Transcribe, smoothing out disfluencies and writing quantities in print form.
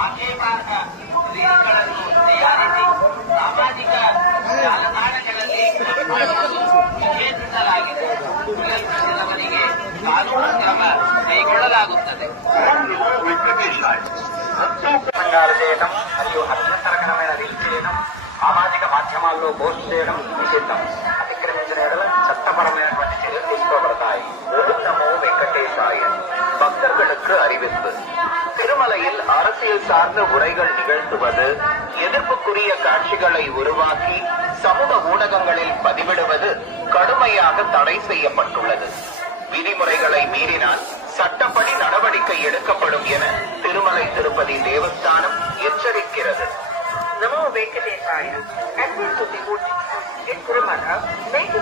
ಆಕ್ಷೇಪಾರ್ಹ ರೀತಿಗಳನ್ನು ತಯಾರಿಸಿ ಸಾಮಾಜಿಕ ಜಾಲತಾಣಗಳಲ್ಲಿ ನಿಷೇಧಿಸಲಾಗಿದೆ. ಉಲ್ಲಂಘಿಸಿದವರಿಗೆ ಕಾನೂನು ಕ್ರಮ ಕೈಗೊಳ್ಳಲಾಗುತ್ತದೆ. సంఘాలు చేయడం మరియు అభ్యంతరకరమైన రీల్ చేయడం, సామాజిక మాధ్యమాల్లో పోస్ట్ చేయడం నిషిద్ధం. అతిక్రమించిన ఎడల చట్టపరమైనటువంటి చర్యలు తీసుకోబడతాయి. நமோ வெங்கடேசாய. பக்தர்களுக்கு அறிவிப்பு. திருமலையில் அரசியல் சார்ந்த உரைகள் நிகழ்த்துவது, எதிர்ப்புக்குரிய காட்சிகளை உருவாக்கி சமூக ஊடகங்களில் பதிவிடுவது கடுமையாக தடை செய்யப்பட்டுள்ளது. விதிமுறைகளை மீறினால் சட்டப்படி நடவடிக்கை எடுக்கப்படும் என திருமலை திருப்பதி தேவஸ்தானம் எச்சரிக்கிறது. நமோ வெங்கடேசாய. Advent to devotees in Tirumala, make